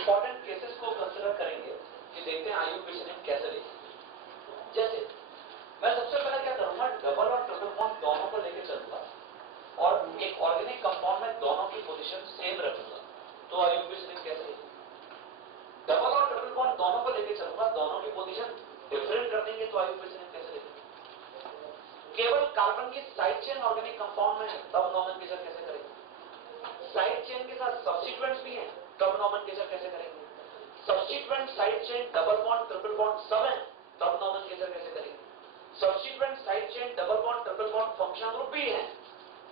Important cases को consider करेंगे कि देखते हैं आईयूपीएसी नेम कैसे लिखें। जैसे मैं सबसे पहले क्या करूंगा, डबल और ट्रिपल बॉन्ड दोनों को लेके चलूंगा और एक ऑर्गेनिक कंपाउंड में दोनों की पोजीशन सेम रखूंगा, तो आईयूपीएसी नेम कैसे लिखें। डबल और ट्रिपल बॉन्ड दोनों को लेके चलूंगा, दोनों की पोजीशन डिफरेंट कर देंगे, तो आईयूपीएसी नेम कैसे लिखें। केवल कार्बन की साइड चेन ऑर्गेनिक कंपाउंड में है, तब नोमेनक्लेचर कैसे करेंगे। साइड चेन के साथ सब्स्टिट्यूएंट्स भी हैं, तब नोमेनक्लेचर कैसे करेंगे। Substituent side chain double bond triple bond सब है, तब नोमेनक्लेचर कैसे करेंगे। Substituent side chain double bond triple bond functional group भी है,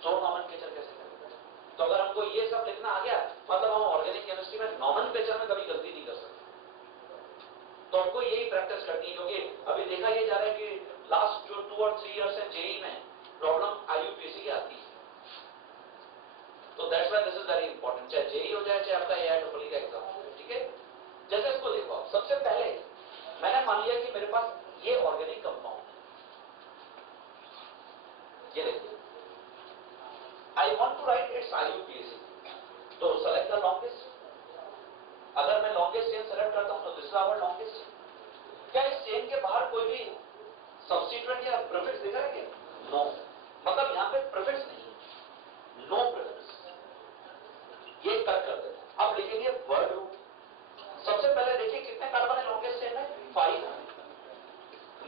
तो नोमेनक्लेचर कैसे करेंगे। तो अगर हमको ये सब लिखना आ गया, मतलब हम ऑर्गेनिक केमिस्ट्री में नोमेनक्लेचर में कभी गलती नहीं कर सकते। तो हमको यही प्रैक्टिस करनी है, क्योंकि अभी देखा ये जा रहा है कि लास्ट जो 2 और 3 इयर्स है जेई में प्रॉब्लम आईयूपीएसी की आती है। तो that's why this is very important, चाहे जेई हो जाए चाहे आपका एआईईई का एग्जाम हो जाए, ठीक है। जैसे इसको देखो आप, सबसे पहले मैंने मान लिया कि मेरे पास ये ऑर्गेनिक कंपाउंड है, ये देखिए I want to write its IUPAC, तो सेलेक्ट द लॉन्गेस्ट। अगर मैं लॉन्गेस्ट चेन सेलेक्ट करता हूं तो this is our longest chain. क्या इस चेन के बाहर कोई भी सब्स्टिट्यूएंट या प्रीफिक्स दिख रहा है क्या? नो, मतलब यहां पे प्रीफिक्स नहीं है, नो प्रीफिक्स, ये कट कर देते हैं। अब लिखेंगे वर्ड रूट। सबसे पहले देखिए कितने कार्बन है लॉन्गेस्ट चेन में, 5 है।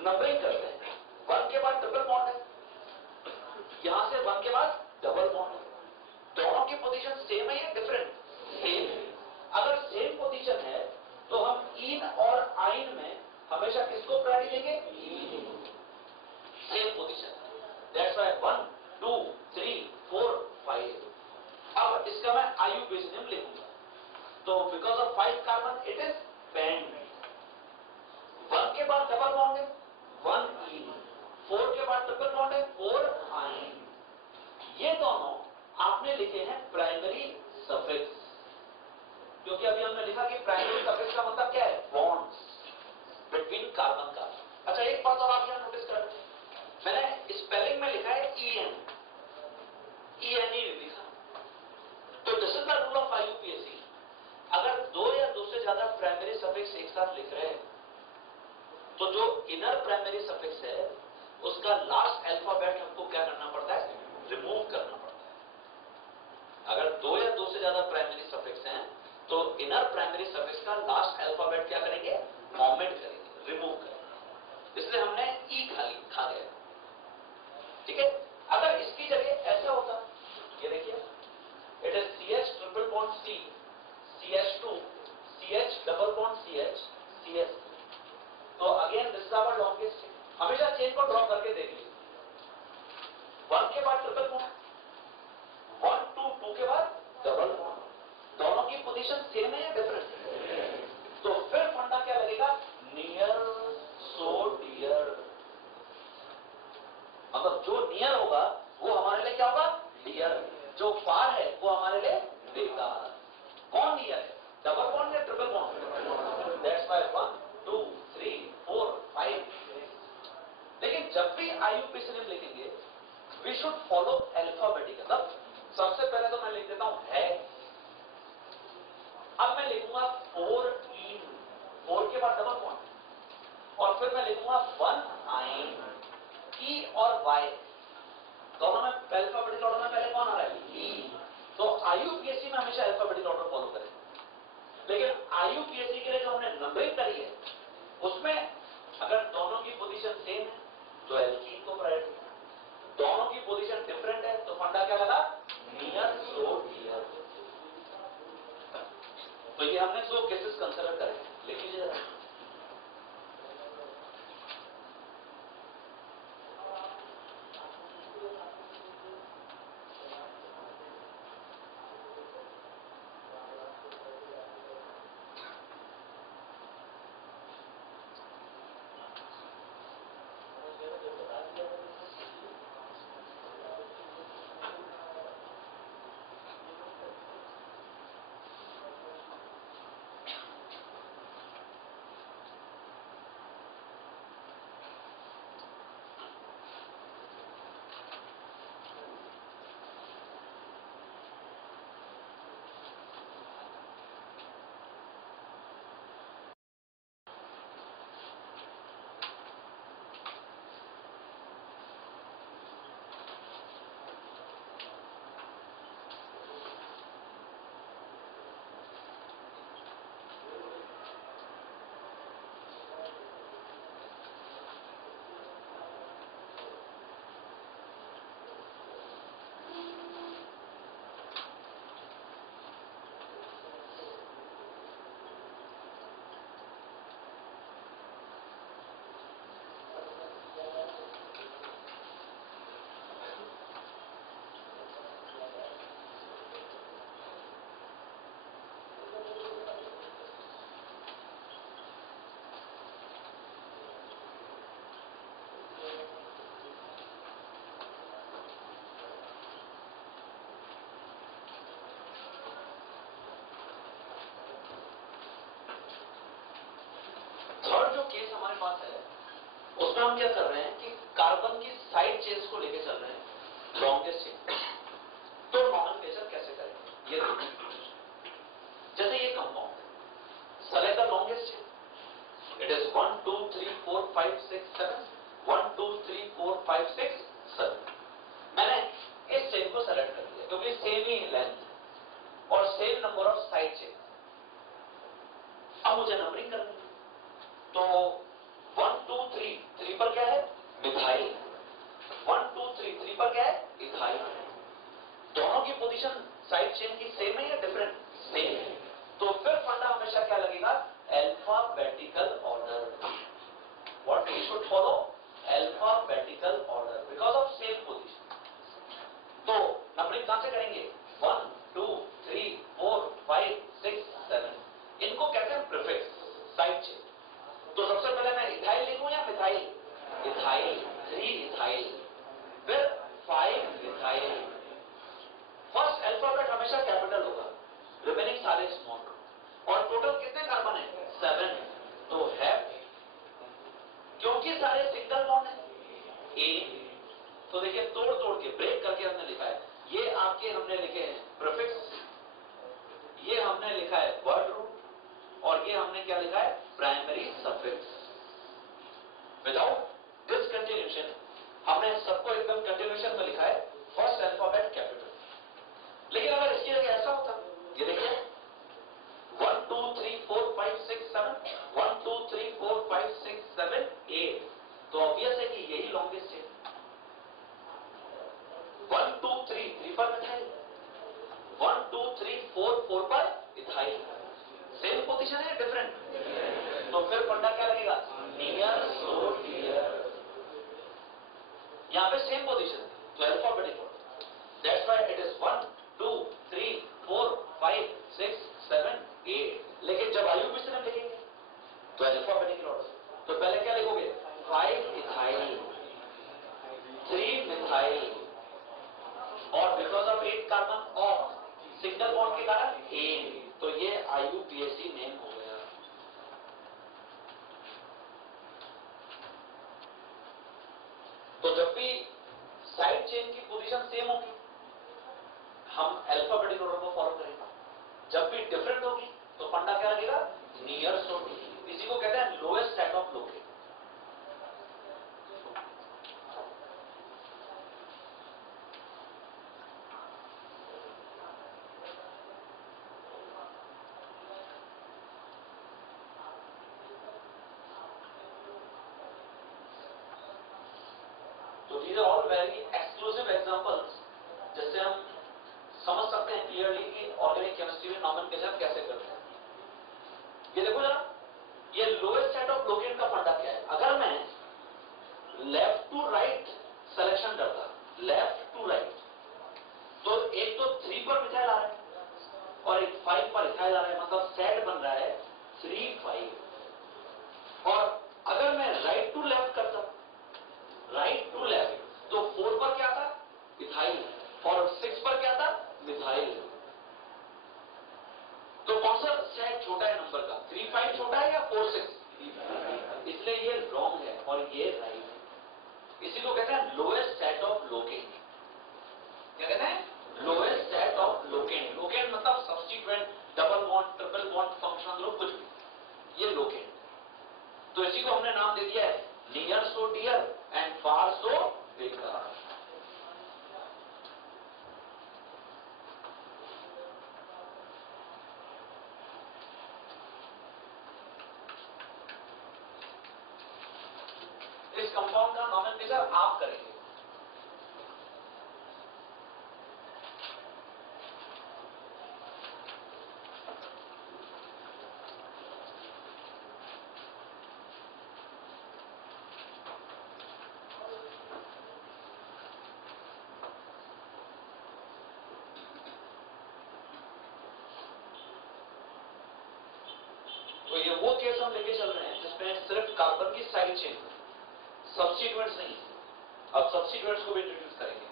नंबरिंग करते हैं, 1 के बाद ट्रिपल बॉन्ड है, यहां से 1 के बाद डबल बॉन्ड है। दोनों की पोजीशन सेम है या डिफरेंट? सेम। अगर सेम पोजीशन है तो हम इन और आइन में हमेशा किसको प्रायोरिटी देंगे? Same position, that's why 1 2 3 4 5। अब इसका मैं आईयूपीएसी नेम लिखूंगा, तो because of 5 carbon it is pent. 1 के बाद डबल बॉन्ड है 1 इन, 4 के बाद ट्रिपल बॉन्ड है 4 आइन। ये दोनों आपने लिखे हैं प्राइमरी सफिक्स, क्योंकि अभी हमने लिखा कि प्राइमरी सफिक्स का मतलब क्या है? बॉन्ड्स बिटवीन कार्बन का। अच्छा एक बात और आप यहां नोटिस कर, मैंने स्पेलिंग में लिखा है EN, ENE लिखा। तो this is the rule of IUPAC, अगर 2 या 2 से ज्यादा प्राइमरी सफिक्स एक साथ लिख रहे हैं तो जो इनर प्राइमरी सफिक्स है उसका लास्ट अल्फाबेट हमको क्या करना पड़ता है? रिमूव करना पड़ता है। अगर 2 या 2 से ज्यादा प्राइमरी सफिक्स हैं तो इनर प्राइमरी सफिक्स का लास्ट अल्फाबेट क्या करेंगे? ऑमिट करेंगे, रिमूव करेंगे। इसलिए हमने ई खा गया, ठीक है। अगर इसकी जगह ऐसा होता, ये देखिए it is CH triple bond C, CH2 CH double bond CH CH, तो again this is our longest chain. हमेशा चेन को ड्रॉ करके देख लीजिए, 1 के बाद ट्रिपल बॉन्ड, 1 2 2 के बाद डबल बॉन्ड, दोनों की पोजीशन सेम है या डिफरेंट? तो फिर फंडा क्या लगेगा? नियर सो डियर, मतलब जो नियर होगा वो हमारे लिए क्या होगा? डियर, जो फार है वो हमारे लिए बेकार। कौन नियर है, डबल बॉन्ड या ट्रिपल बॉन्ड? That's why 1 2 3 4 5। लेकिन जब भी आईयूपीएसी नेम लिखेंगे वी शुड फॉलो अल्फाबेटिकल। अब सबसे पहले तो मैं लिख देता हूं है, अब मैं लिखूंगा 4 इन, 4 के बाद डबल बॉन्ड, और फिर मैं लिखूंगा 1 आइन। ई और वाई दोनों में अल्फाबेटिकल ऑर्डर में पहले कौन आ रहा है? ई। तो आईयूपीएसी में हमेशा अल्फाबेटिकल ऑर्डर फॉलो करें। लेकिन आईयूपीएसी के लिए जो हमने नंबरिंग करी है उसमें अगर दोनों की पोजीशन सेम है तो एल्कीन को प्रायोरिटी, दोनों की पोजीशन डिफरेंट है तो फंडा क्या लगा? Near so dear. तो ये हमने 2 केसेस कंसिडर करे, लिख लीजिए। केस हमारे पास है उसमें हम क्या कर रहे हैं कि कार्बन की साइड चेन्स को लेके चल रहे हैं लॉन्गेस्ट चेन। तो नॉमेनक्लेचर कैसे करेंगे ये देखिए। जैसे ये compound select the longest chain, it is 1 2 3 4 5 6 7 1 2 3 4 5 6 7। मैंने इस चेन को सेलेक्ट कर लिया क्योंकि सेम ही लेंथ और same number of side chain. अब मुझे नंबरिंग करनी है तो 1 2 3 3 पर क्या है मिथाइल, 1 2 3 3 पर क्या है इथाइल। दोनों की पोजीशन साइड चेन की सेम है या डिफरेंट? सेम है। तो फिर फंडा हमेशा क्या लगेगा alphabetical order. What we should follow alphabetical order because of same position. तो नंबरिंग कहां से करेंगे 1 2 3 4 5 6 7। इनको कहते हैं प्रीफिक्स साइड चेन। तो सबसे पहले मैं इथाइल लिखूं या मिथाइल? इथाइल, 3 इथाइल, फिर 5 इथाइल। फर्स्ट अल्फाबेट हमेशा कैपिटल होगा, रिमेनिंग सारे स्मॉल। और टोटल कितने कार्बन है 7। तो है क्योंकि सारे सिंगल बॉन्ड है ए। तो देखिए तोड़ तोड़ के ब्रेक करके हमने लिखा है। ये आपके हमने लिखे हैं प्रीफिक्स, ये हमने लिखा है वर्ड रूट और ये हमने क्या लिखा है प्राइमरी सफिक्स। विदाउट डिसकंटिन्यूएशन हमने सबको एकदम कंटिन्यूएशन में लिखा है फर्स्ट अल्फाबेट कैपिटल। लेकिन अगर इसकी जगह ऐसा होता, ये देखिए 1 2 3 4 5 6 7 1 2 3 4 5 6 7 8। तो ऑब्वियस है कि यही लॉन्गेस्ट है। 1 2 3 3 पर मिथाइल, 1 2 3 4 4 पर इथाइल। सेम पोजीशन है डिफरेंट? तो फिर फंडा क्या लगेगा नियर सो डियर। यहां पे सेम पोजीशन है तो alphabetic order. That's why it is 1 2 3 4 5 6 7 8। लेकिन जब आयुर्वेद में लिखेंगे तो अल्फाबेटिक ऑर्डर। तो पहले क्या लिखोगे 5 इथाइल, 3 मिथाइल और because of 8 carbon of single bond के कारण एन। तो ये IUPAC नेम हो गया। तो जब भी साइड चेन की पोजीशन सेम होगी हम अल्फाबेटिक ऑर्डर को फॉलो करेंगे। जब भी डिफरेंट होगी तो फंडा क्या लगेगा नियर सो। इसी को कहते हैं लोएस्ट सेट ऑफ लोकेट। तो these are all very exclusive examples जिससे हम समझ सकते हैं क्लियरली कि ऑर्गेनिक केमिस्ट्री में नॉमेनक्लेचर कैसे करते हैं। ये देखो जरा, ये लोएस्ट सेट ऑफ लोकेट का फंडा क्या है। अगर मैं लेफ्ट टू राइट सिलेक्शन करता, लेफ्ट टू राइट, तो एक तो 3 पर मिथाइल आ रहा है और एक 5 पर इथाइल आ रहा है, मतलब सेट बन रहा है 3 5। और अगर मैं राइट टू लेफ्ट करता, राइट टू लेफ्ट, तो 4 पर क्या था इथाइल और 6 पर क्या था मिथाइल। तो कौन सा सेट छोटा है नंबर का 3 5 छोटा है या 4 6? इसलिए ये रॉन्ग है और ये राइट है। इसी को कहते हैं लोएस्ट सेट ऑफ लोकेट। क्या कहते हैं lowest set of locant. Locant मतलब substituent, double bond, triple bond, functional group, कुछ भी, ये लोकेट। तो इसी को हमने नाम दे दिया है near so dear and far सो बेकार। इस कंपाउंड का नॉमेनक्लेचर आप करेंगे। तो ये वो केस हम लेके चल रहे हैं जिसमें सिर्फ कार्बन की साइड चेन, सब्स्टिट्यूएंट्स नहीं। अब सब्स्टिट्यूएंट्स को भी इंट्रोड्यूस करेंगे।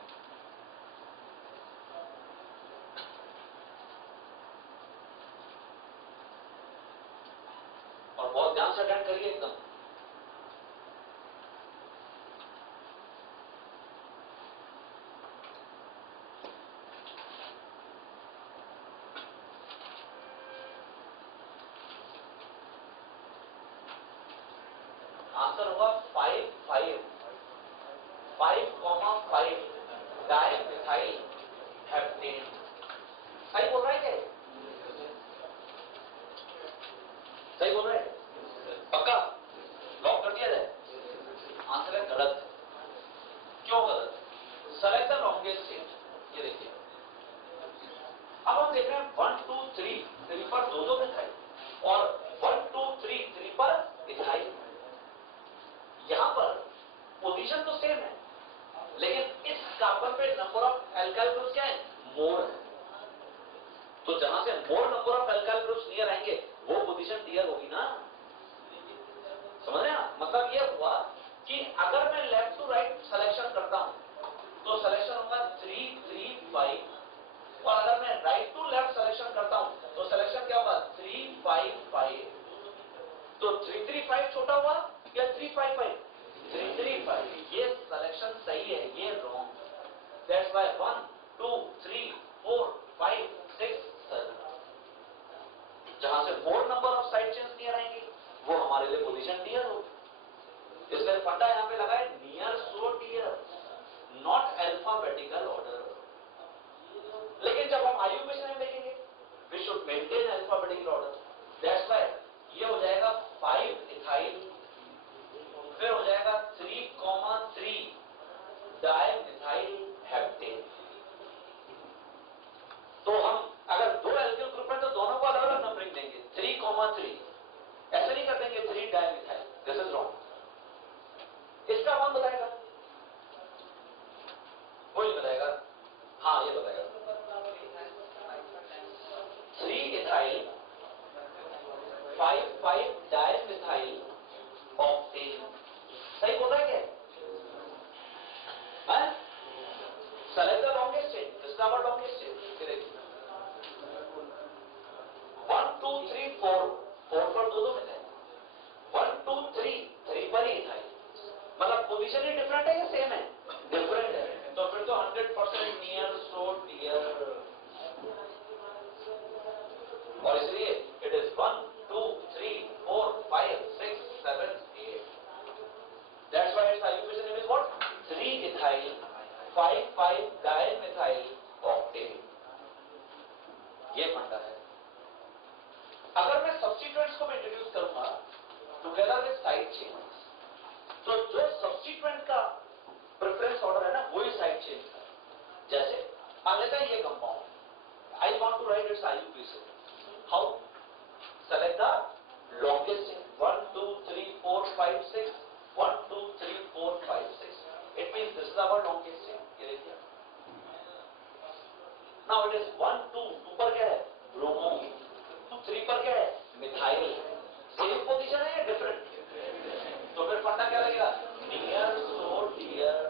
और बहुत ध्यान से अटेंड करिए एकदम। आंसर होगा 5 5 5,5 डाइमिथाइल हेप्टेन। सही बोल रहा है क्या? सही बोल रहे हैं? पक्का लॉक कर दिया जाए? आंसर है गलत। क्यों गलत? Select the longest chain. ये देखिए, अब हम देख रहे हैं 1 2 3 3 पर दो मिथाइल और 1 2 3 3 पर इथाइल। यहां पर पोजीशन तो सेम है, लेकिन इस कार्बन पे नंबर ऑफ एल्काइल ग्रुप्स क्या है? मोर है। तो जहां से मोर number of alkyl groups near आएंगे वो पोजीशन डियर होगी ना। समझ रहे हैं? मतलब ये हुआ कि अगर मैं लेफ्ट टू राइट सिलेक्शन करता हूं तो सिलेक्शन होगा 3 3 5, और अगर मैं राइट टू लेफ्ट सिलेक्शन करता हूं तो सिलेक्शन क्या होगा? 3 5 5। तो 3 3 5 छोटा हुआ या 3 5 5? 3 3 5। ये सिलेक्शन सही है, ये रॉन्ग। दैट्स व्हाई 1 2 3 4 5 6 7, जहां से मोर number of side chains near आएंगे वो हमारे लिए पोजीशन डियर होगी। इसलिए फंडा यहां पे लगा है near so dear, not alphabetical order. लेकिन जब हम आईयूपीएसी में देखेंगे we should maintain alphabetical order. That's why ये हो जाएगा 5 इथाइल, फिर हो जाएगा 3,3 डाइमिथाइल हेप्टेन। तो हम अगर दो एल्किल ग्रुप है तो दोनों को अलग अलग नंबरिंग देंगे, 3,3। ऐसे नहीं कर देंगे 3 डाइमिथाइल, दिस इज रॉन्ग। इसका कौन बताएगा? कोई बताएगा? हाँ ये बताएगा। 3 इथाइल 5 5 डाइमिथाइल ऑक्टेन। सही बोल रहा है क्या? Select the longest chain, discover longest chain. देखिए 1 2 3 4 4 पर दो मिले, 1 2 3 3 पर ही इथाइल। मतलब पोजीशन ही डिफरेंट है या सेम है? डिफरेंट है। तो फिर तो 100% नियर सो डियर, और इसलिए it is 1 2 3 4 5 6 7 8। That's why it's IUPAC name is what? 3 ethyl 5 5 dimethyl octane. ये फंडा है। अगर मैं सब्स्टिट्यूएंट्स को भी इंट्रोड्यूस करूंगा टुगेदर विद साइड चेन, तो जो सब्स्टिट्यूएंट का प्रेफरेंस ऑर्डर है ना वही साइड चेन का। जैसे मान लेते हैं ये compound, I want to write its IUPAC. How? Select the longest chain 1 2 3 4 5 6 1 2 3 4 5 6। It means this is our longest chain. ये देखिए नाउ इट इज 1 2 2 पर क्या है? ब्रोमो। 3 पर क्या है? मिथाइल। सेम पोजीशन है या डिफरेंट? तो फिर फंडा क्या लगेगा? Near so dear.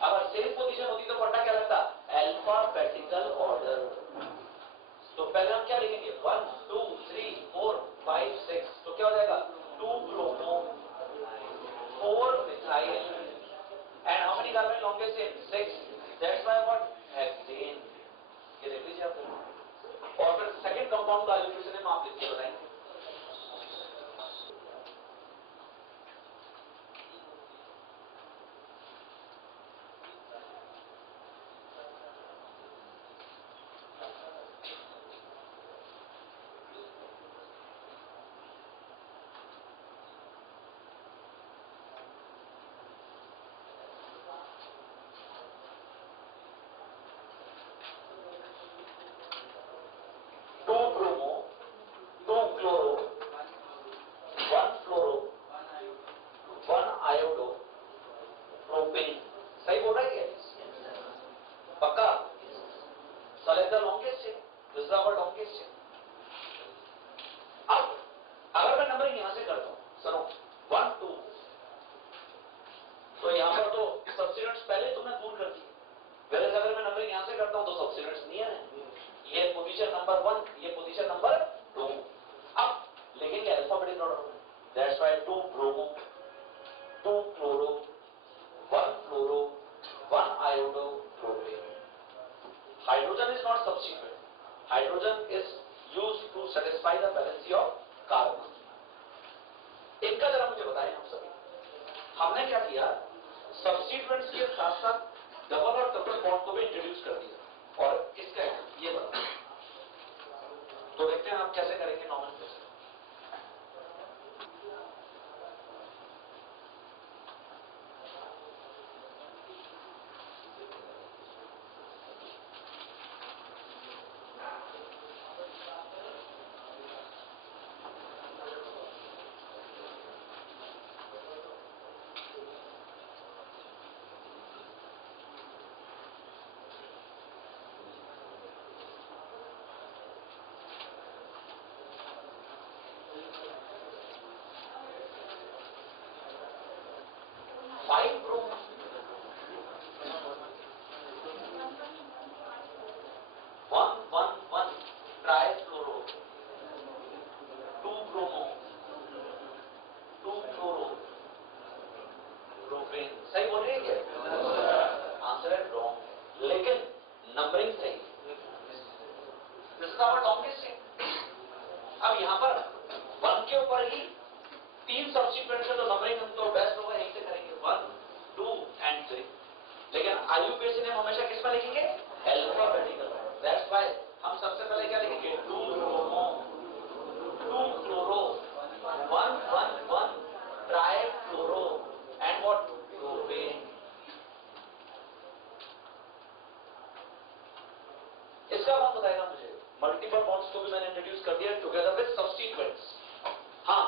अगर सेम पोजीशन होती तो फंडा क्या लगता? Alphabetical order. तो पहले हम क्या लिखेंगे? 1 2 3 4 5 6। तो क्या हो जाएगा? 2 bromo 4 methyl and how many carbon longest chain? 6। That's why what? Hexane. ये देख लीजिए आप। और फिर सेकंड कंपाउंड का आईयूपीएसी नेम आप लिख के बताएंगे। सही बोल रहा है क्या? पक्का? Select the longest chain, this is our longest chain. अब अगर मैं नंबरिंग यहां से करता हूं, सुनो 1 2, तो यहां पर तो सब्स्टिट्यूएंट्स पहले तुमने दूर कर दिए। वैसे अगर मैं नंबरिंग यहां से करता हूं तो सब्स्टिट्यूएंट्स नियर है। ये पोजीशन नंबर 1, ये पोजीशन नंबर 2। अब लिखेंगे अल्फाबेटिकल ऑर्डर में। That's why 2 bromo 2 chloro 1 fluoro 1 iodo propane. Hydrogen is not substituent. Hydrogen is used to satisfy the valency of carbon. एक इनका जरा मुझे बताएं हम सभी, हमने क्या किया, सब्स्टिट्यूएंट्स के साथ साथ डबल और ट्रिपल बॉन्ड को भी इंट्रोड्यूस कर दिया, और इसका ये बताओ, तो देखते हैं आप कैसे करेंगे nomenclature. Five bromo, one one one trifluoro, two bromo, two fluoro propane. सही बोल रही है क्या? आंसर है रॉन्ग, लेकिन नंबरिंग सही है। This is our longest chain. अब यहां पर वन के ऊपर ही तीन सब्स्टिट्यूएंट्स है, तो नंबरिंग हम तो बेस्ट होगा यहीं से करेंगे, 1 2 एंड 3। लेकिन IUPAC ने हमेशा किस पर लिखेंगे? अल्फाबेटिकल। दैट्स व्हाई हम सबसे पहले क्या लिखेंगे? 2 bromo, 2 fluoro, 1 1 1 trifluoro and what? Propane. इसका कौन बताएगा मुझे? मल्टीपल बॉन्ड्स को भी मैंने इंट्रोड्यूस कर दिया टुगेदर विद सब्स्टिट्यूएंट्स। हाँ,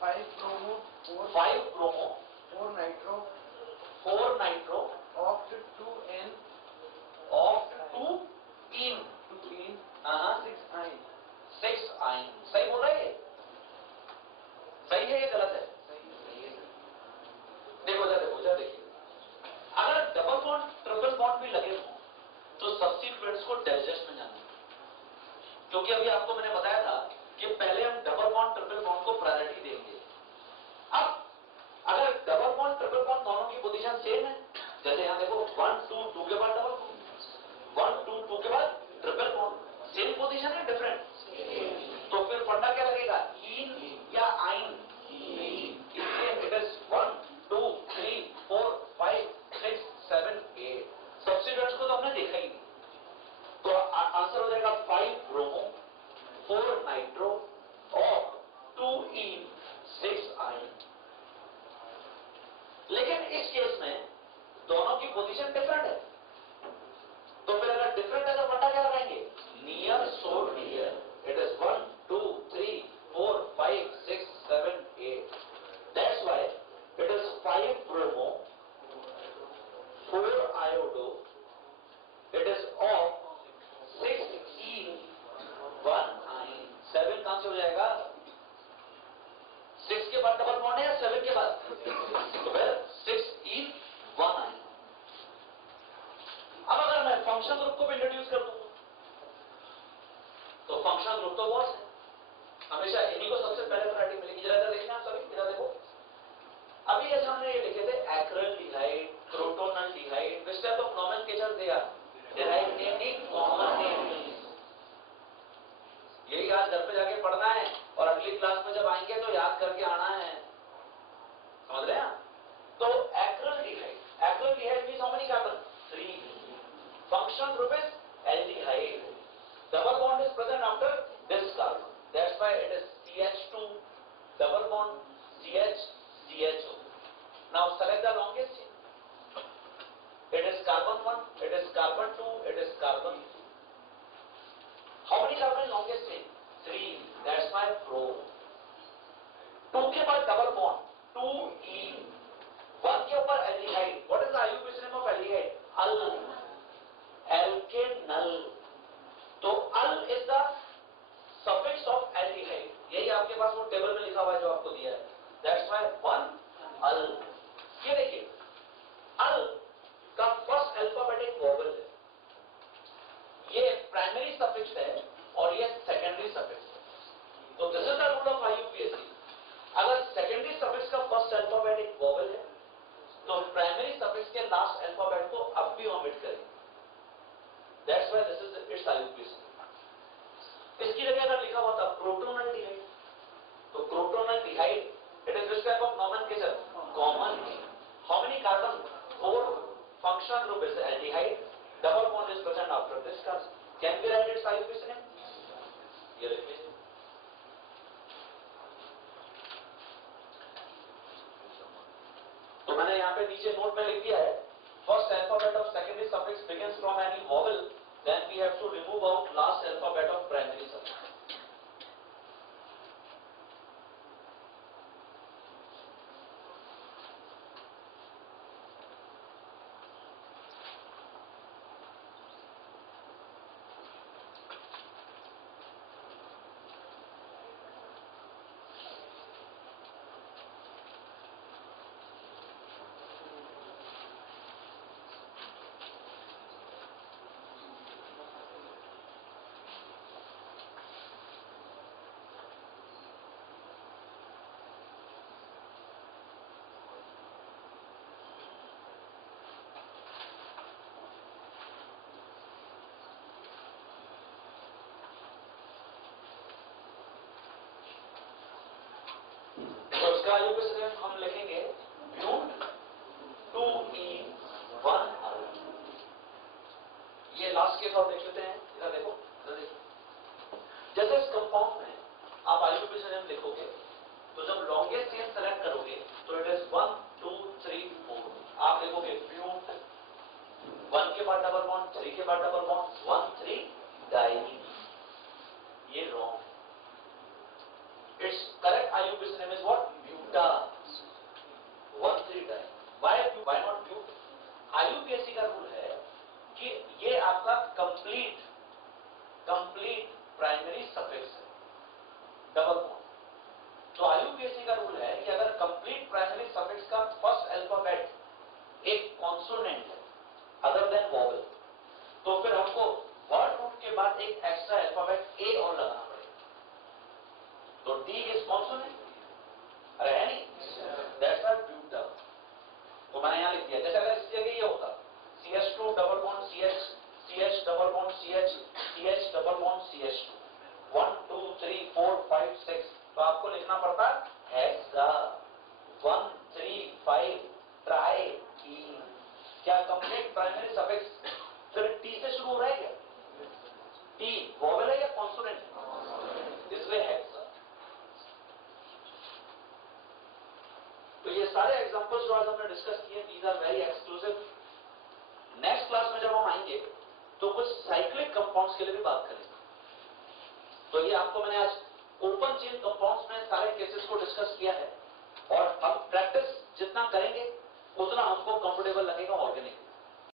5 bromo, 5 bromo, 4 nitro, 4 nitro, oct 2N, of 2 इन, 2 6 आइन। 6 आइन। सही बोल रहे हैं? सही है, ये गलत है? देखो जरा देखिए, अगर डबल बॉन्ड ट्रिपल बॉन्ड भी लगे हो तो सब्स्टिट्यूएंट्स को डाइजेस्ट में जाना, क्योंकि अभी आपको मैंने बताया था कि पहले हम डबल बॉन्ड ट्रिपल बॉन्ड को प्रायोरिटी देंगे। अब अगर डबल बॉन्ड ट्रिपल बॉन्ड दोनों की पोजीशन सेम है, जैसे यहां देखो 1 2 2 के बाद डबल बॉन्ड, 1 2 2 के बाद ट्रिपल बॉन्ड, सेम पोजीशन है डिफरेंट, तो फिर फंडा क्या लगेगा? इन या आइन? इसलिए इट इज 1 2 3 4 5 6 7 8। सब्स्टिट्यूएंट्स को तो हमने देखा ही नहीं, तो आंसर हो जाएगा 5 ब्रोमो, 4 नाइट्रो और 2 इन 6 आइन। लेकिन इस केस में दोनों की पोजीशन डिफरेंट है, तो फिर अगर डिफरेंट है तो फंडा क्या लगाएंगे? Near so near. It is 1 2 3 4 5 6 7 8। That's why it is 5 bromo, 4 iodo, it is of 6 इन 1 आइन। 7 कहां से हो जाएगा? 6 के बाद डबल बॉन्ड है या 7 के बाद? तो फिर 6 इन 1 आइन। अब अगर मैं फंक्शन ग्रुप को भी इंट्रोड्यूस कर दूंगा, तो फंक्शन ग्रुप तो बहुत है, हमेशा इन्हीं को सबसे पहले प्रायोरिटी मिलेगी। जरा देखना आप सभी, जरा देखो, अभी जैसे हमने ये लिखे थे acrylaldehyde, crotonaldehyde, which type of nomenclature they are derived name common name. यही आज घर पे जाके पढ़ना है और अगली क्लास में जब आएंगे तो याद करके आना है, समझ रहे हैं? तो acrylaldehyde means how many carbon? 3। Functional group is aldehyde, double bond is present after this carbon, that's why it is CH2 double bond CH CHO. Now select the longest chain. It is carbon 1, it is carbon 2, it is carbon 3. How many carbon longest chain? 3, that's my pro. 2 के बाद double bond 2ene, 1 के ऊपर aldehyde. What is the IUPAC name of aldehyde? Al, alkanal. तो all is the suffix of aldehyde, यही आपके पास वो table में लिखा हुआ है जो आपको दिया है, दैट्स व्हाई 1 अल। ये देखिए, अल का फर्स्ट अल्फाबेटिक वोवेल है, ये प्राइमरी सफिक्स है और ये सेकेंडरी सफिक्स है। तो this is the rule of IUPAC, अगर सेकेंडरी सफिक्स का फर्स्ट अल्फाबेटिक वोवेल है तो प्राइमरी सफिक्स के लास्ट अल्फाबेट को अब भी ओमिट करेंगे। That's why this is its IUPAC. इसकी जगह अगर लिखा हुआ था प्रोटोनल्डिहाइड, तो प्रोटोनल group is aldehyde. Double bond is present after this carbon. Can we write its IUPAC name? ये लिखिए. तो मैंने यहाँ पे नीचे नोट में लिख दिया है. First alphabet of secondary suffix begins from any vowel. Then we have to remove out last alphabet of primary suffix. तो इसका IUPAC हम लिखेंगे ब्यूट 2E1 ये लास्ट केस और देख लेते हैं. इधर देखो, इधर देखो. जैसे इस कंपाउंड में आप IUPAC लिखोगे तो जब लॉन्गेस्ट चेन सेलेक्ट करोगे तो इट इज 1 2 3 4. आप लिखोगे ब्यूट 1 के बाद डबल बॉन्ड, 3 के बाद डबल बॉन्ड, 1 3 डाई. ये wrong. Its correct IUPAC name is what? Buta 1 3 di. Why not but? IUPAC का रूल है कि ये आपका कंप्लीट प्राइमरी सफिक्स है, डबल बॉन्ड. तो IUPAC का रूल है कि अगर कंप्लीट प्राइमरी सफिक्स का फर्स्ट अल्फाबेट एक कॉन्सोनेंट है अदर देन वॉवल, तो फिर हमको वर्ड रूट के बाद एक एक्स्ट्रा अल्फाबेट ए और लगाना पड़ेगा. तो D इज कॉन्सोनेंट. अरे है नहीं? That's why buta. तो मैंने यहां लिख दिया. जैसे अगर इस जगह ये होता CH2 double bond CH, CH double bond CH, CH double bond CH2 1 2 3 4 5 6, तो आपको लिखना पड़ता हेक्सा 1 3 5 ट्राई ईन. क्या कंप्लीट प्राइमरी सफिक्स फिर T से शुरू हो रहा है क्या? T वोवेल है या कॉन्सोनेंट है? इसलिए हेक्सा. तो ये सारे एग्जांपल्स जो आज हमने डिस्कस किए, these are very exclusive. Next class में जब हम आएंगे तो कुछ साइक्लिक कंपाउंड्स के लिए भी बात करेंगे. तो ये आपको मैंने आज ओपन चेन कंपाउंड्स में सारे केसेस को डिस्कस किया है, और हम प्रैक्टिस जितना करेंगे उतना हमको कंफर्टेबल लगेगा ऑर्गेनिक.